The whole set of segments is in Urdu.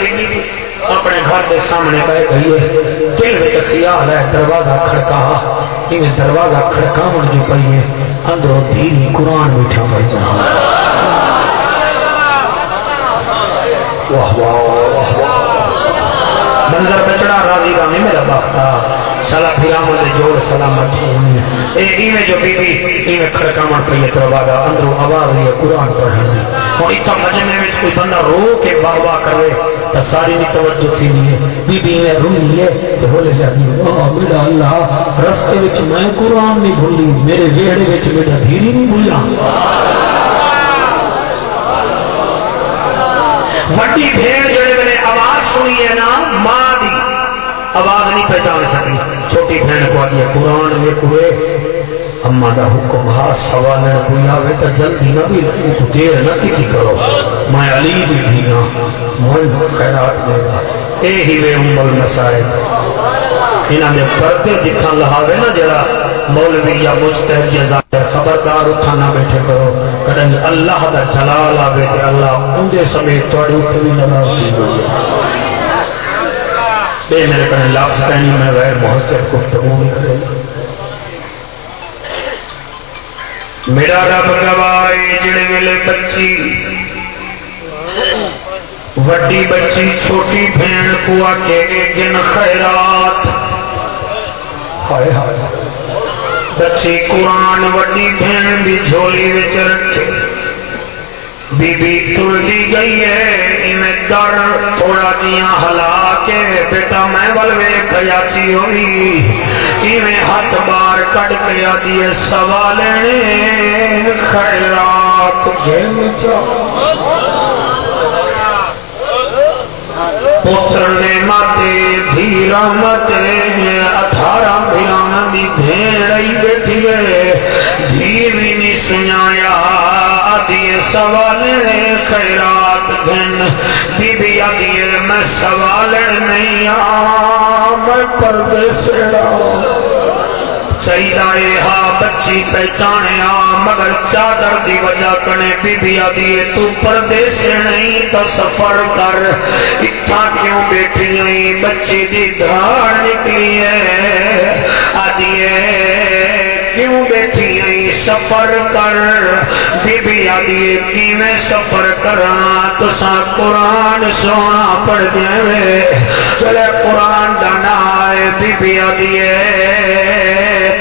بی اپنے گھر کے سامنے بیٹھ گئی ہے، دل میں خیال ہے دروازہ کھڑکا، ایویں دروازہ کھڑکاون جو پئی ہے اندروں دھیری قرآن بیٹھا پڑ جانا۔ واہ واہ واہ واہ، منظر بچڑا راضی رامی میرا بختہ سلا پھرامن دے جوڑ سلامت ہوئی۔ ایویں جو بی بی ایویں کھڑکاون پئی ہے دروازہ اندروں آواز ہے قرآن پڑھن دی۔ ہن اتھا مجمع وچ کوئی بندہ رو کے واہ واہ کرے تو ساری دی توجہ تھی ہے، بی بی میں روئی ہے تو ہولے لگی، واہ میرا اللہ، رستے وچ میں قرآن نہیں بھولی، میرے ویڑے وچ میرا دھیری نہیں بھولا۔ وڈی بھیڑ جڑے میں نے آواز سنی ہے نا، ماں دی آواز نہیں پہچان سکتی، چھوٹی بہن کو آدھی ہے قرآن میں کوئے اما دا حکم ہا سوالن کوئی آوے تا جلدی نہ بھی کو دیر نہ کی کرو، میں علی دی دھینا مول خیرات دے گا۔ اے ہی وے المسائب انہاں دے پردے جتھاں لہاوے نا جڑا مولوی یا مجتہد یا ظاہر خبردار اتھا نہ بیٹھے کرو، کڑنگ اللہ دا جلال آوے تے اللہ اندے سمیت توڑے اوپر بھی ناراض دی ہوئی ہے۔ بے میرے کنے لفظ کہنی میں غیر محسب گفتگو نہیں کرے گا۔ میرا رب گواہی جڑے ویلے بچی وڈی بچی چھوٹی بھین کو آکے گن خیرات، ہائے ہائے بچی قرآن وڈی بھین دی جھولی وچ رکھے، بی بی ٹل دی گئی ہے انہیں در تھوڑا جیاں ہلا کے بیٹا میں والوے کھیاچی ہوئی، انہیں ہاتھ بار کڑ کیا دیئے سوالنے خیرات گھن جا۔ پتر نے ماتے دھیرا ماتے 18 بھیران دی بھیڑی بیٹھی ہے، دھیر بھی نہیں سنایا آدھیے سوالنے خیرات گھن، بی بی آدھیے میں سوالن نہیں میں پردے سڑا چاہیدائے ہاں بچی پہچانے مگر چادر دی وجہ کنے بی بی آدھیے تو پردے سے نہیں تو سفر کر، اتھا کیوں بیٹھی نہیں بچی دی دھاڑ نکلی ہے، آدھیے کیوں بیٹھی نہیں سفر کر، بی بی آدھیے کی میں سفر کرنا تو سا قرآن سونا پڑھ دیں چلے قرآن ڈانا آئے، بی بی آدھیے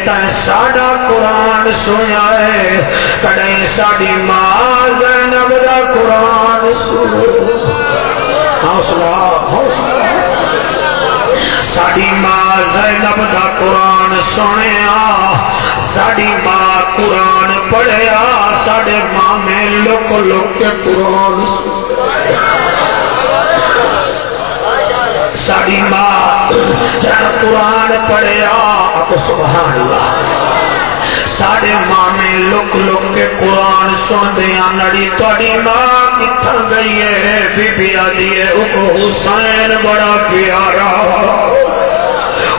تائیں ساڑا قرآن سویا ہے، کڑیں ساڑی ماں زینب دا قرآن سویا، حوصلہ حوصلہ ساڑی ماں زینب دا قرآن سنیا، ساڑی ماں قرآن پڑھیا، ساڑے ماں میں لوک لوک کے قرآن ساڑی ماں جہاں قرآن پڑھیا آپ سبحان اللہ، ساڑے ماں میں لوک لوک کے قرآن سن دیا نڑی توڑی ماں کتھا گئی ہے، بی بی آدھی ہے اکو حسین بڑا پیارا،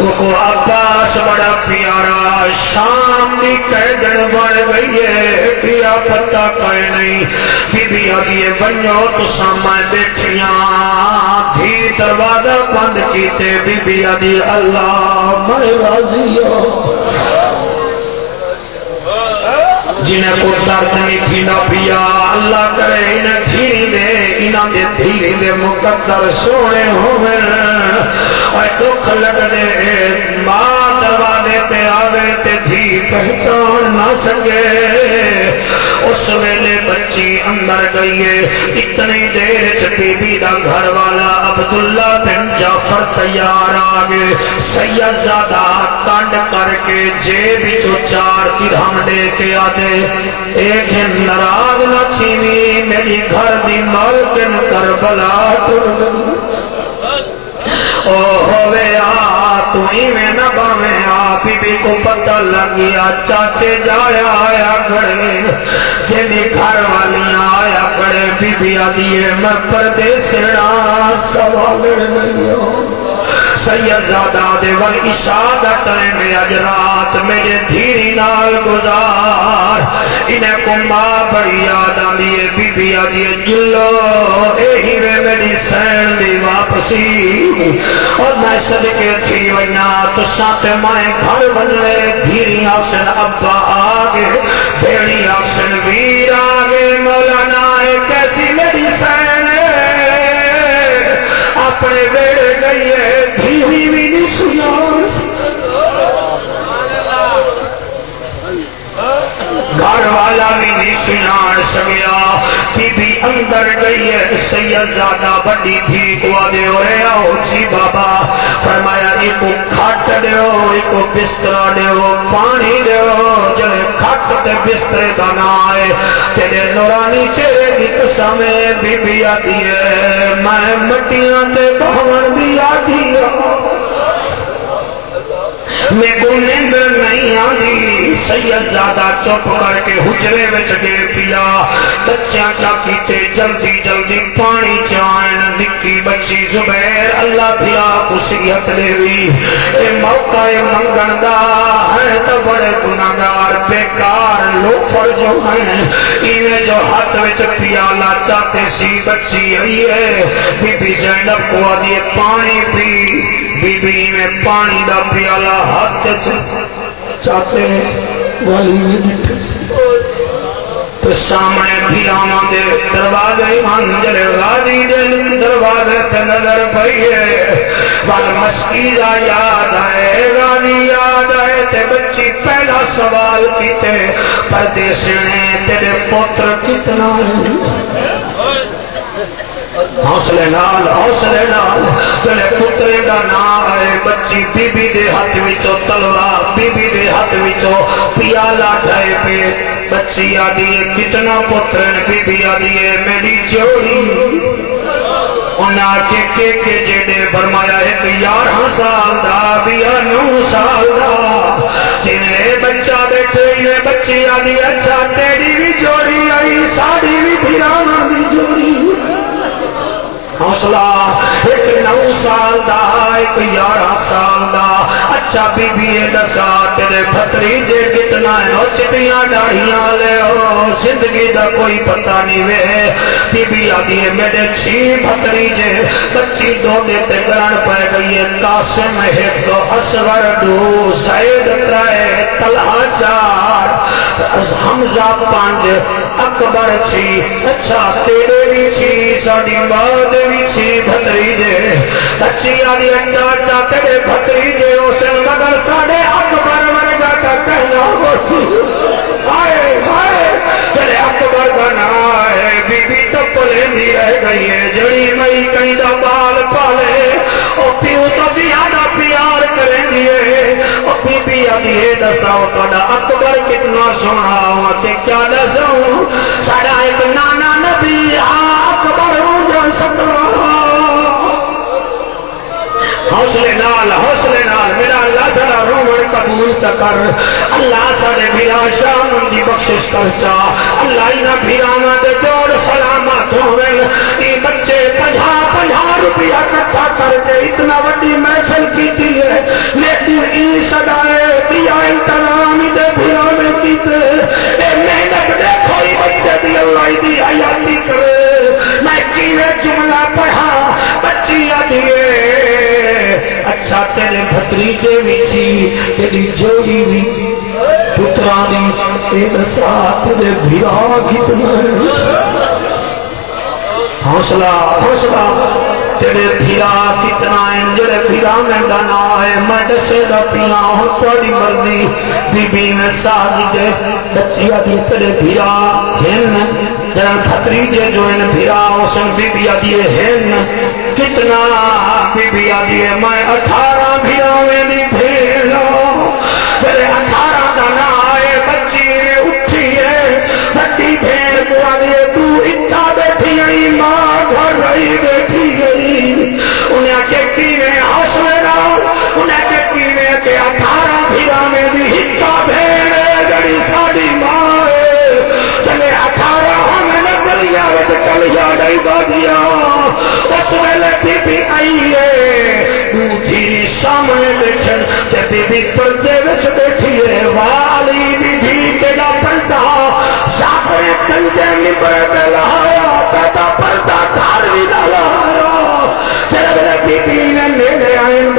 اکو عباس بڑا پیارا، شام دی قیدن بڑھ گئی ہے پیا پتہ کہے نہیں، بی بی آدھی ہے بنیو تو سامائے بیٹھیاں دھی دروازہ بند کیتے، بی بی آدھی اللہ میں راضی ہو، جنہیں کو درد نہیں تھینا پیا اللہ کرے انہیں دھیری دے، انہیں دے دھیری دے مقدر سونے ہوئے اور دکھ لگ دے ماں دروازے تے آوے تے دھی پہچان نہ سکے، اس ویلے بچی اندر گئی ہے، اتنی دیر بی بی دا گھر والا عبداللہ بن جعفر تیار آگے، سید زادہ کانڈ کر کے جیب جو 4 درہم دے کے آدھے، ایک ناراض نہ چھینی میری گھر دی مالکن کربلا ٹر گئی، او ہوئے تو ایویں نہ باویں بی بی کو پتہ لگیا چاچے جایا آیا کھڑے، جنہی گھر والیاں آیا کھڑے، بی بی آدھیے میں پردے سڑا سوالڑ نہیں ہوں، سید زادہ دے والعشاء دا ٹائم اج رات میرے دھیری نال گزار، انہیں کو ماں بڑی یاد آدھیے، بی بی آدھیے جلو اے ہی وے میری سین دیوار سی اور میں صدقے تھی وینا تو ساتھ میں گھر بنلے دھیری آکسن ابا آگے بھیڑی آکسن ویر آگے مولانا ایک ایسی میری سین اپنے بیڑے گئی ہے دھیری بھی نہیں سنا گھر والا بھی نہیں سنان سگیا بی بی اندر گئی ہے سیدزادہ بڑی تھی دعا دے ہو رہے آؤ جی بابا فرمایا ایکو کھٹ دے ہو ایکو بسترہ دے ہو پانی دے ہو جلے کھٹ تے بسترے دانا آئے تیرے نورانی چہرے دی قسم بی بی آتی ہے میں مٹیاں تے بہون دی آتی میں کو نیندر نہیں آنی سیدزادہ چپ کر کے حجرے میں چگے پیا بچیاں کیا کیتے جلدی جلدی پانی چائن نکی بچی زبیر اللہ بھیا کسیت لے بھی اے موقع منگن دا ہے تو بڑے گناہگار بیکار لوفر جو ہیں انہیں جو ہاتھ وچ پیالہ چاہتے سی بچی آئی ہے بی بی زینب کو آدھے پانی پی بی بی میں پانی دا پیالہ ہاتھ چاہتے والی میں بٹھے سے تو سامنے بھیراما دے دروازے منجر غادی دے دروازے تے نظر پئیے والمسکیزہ یاد آئے غادی یاد آئے تے بچی پہلا سوال کیتے پردیسنے تیرے پوتر کتنا ہے حوصلے نال تلے پترے دا نام آئے بچی بی بی دے ہاتھ وچو تلوار بی بی دے ہاتھ وچو پیالہ ڈھائے پہ بچی آدھی ہے کتنا پترن بی بی آدھی ہے میری جوڑی انہاں کے جیڑے فرمایا ہے کہ 11 سال دا بیا 9 سال دا جنہیں بچہ بیٹھے یہ بچی آدھی اچھا تیری بھی جوڑی آئی ساڑی بھی بھیرانا دی جوڑی حوصلہ ایک 9 سال دا ایک 11 سال دا اچھا بی بی دسا تیرے بھتریجے کتنا ہے نو چٹیاں ڈاڑیاں لے ہو زندگی دا کوئی پتہ نہیں وے بی بی آدھی ہے میرے 6 بھتریجے بچی دو دیتے گران پہ گئی ہے قاسم ہے تو اصغر 2 سید 3 طلحہ 4 حمزہ 5 اکبر 6 اچھا تیرے بھی 6 ساڑی بعد بھی 6 بھتریجے بچی آدھی اچھا اچھا تیرے بھتریجے اسن مگر ساڑے اکبر ورگا کا کہنا ہو سی آئے آئے تیرے اکبر کا نا ہے بی بی تو پلے دی رہ گئی ہے جڑی مئی کہیں دا بال پالے او پیو تو بھی آدھا پیار کریں دیئے او بی بی آدھی ہے دساؤ توڑا اکبر کتنا سنا ہوا کہ کیا دساؤں ساڑا ایک نانا نبی اکبر ہوں جان سکتا حوصلے نال میرا اللہ سڑا رومن قبول چکر اللہ سڑے بھیرا شام دی بخشش کرتا اللہ انہ بھیرانا دے جوڑ سلامت ہوئن یہ بچے 50 روپیہ کٹھا کر کے اتنا وڈی محفل کی دی ہے لیکن این صدائے دیا انترامی دے بھیرانے کی دے اے محنت دیکھو ہی بچے دی اللہ دی آیاتی کرے میں کیوے جملہ پڑھا بچی آدھیے اچھا تیرے بھتریجے بھی چھی تیری جوڑی بھی پترانی تیرے ساتھ دے بھیرا کتنا حوصلہ تیرے بھیرا کتنا ہے جڑے بھیرا میں دانا ہے میں دسے دا پیا ہوں پڑی مرضی بی بی میں ساتھ دے بچی آدھی تیرے بھیرا ہن جڑے بھتریجے جو ان بھیرا اسن بی بی آدھی ہن کتنا بی بی آدھی ہے میں 18 بھیراویں دی بھیڑا جڑے 18 دانا آئے بچی نے اٹھی ہے بڑی بھیڑ کو آدھی ہے تو اتھا بیٹھی گئی ماں گھر رہی بیٹھی گئی انہیں کہ کیوے حوصلے نال انہیں کہ کیوے کہ 18 بھیراویں دی ہکا بھیڑ جڑی ساڑی ماں ہے چلے 18 ہمیں نے دلیا وچ کلیا ڈائی بادیا اس ویلے بی بی آئی ہے دودھی سامنے بیٹھن تے بی بی پردے وچ بیٹھی ہے والی دی دھی تیڑا پردہ ساکرے کنجے مبرے میں لہایا پیدا پردہ گھر بھی نہ لہایا تیرے میرے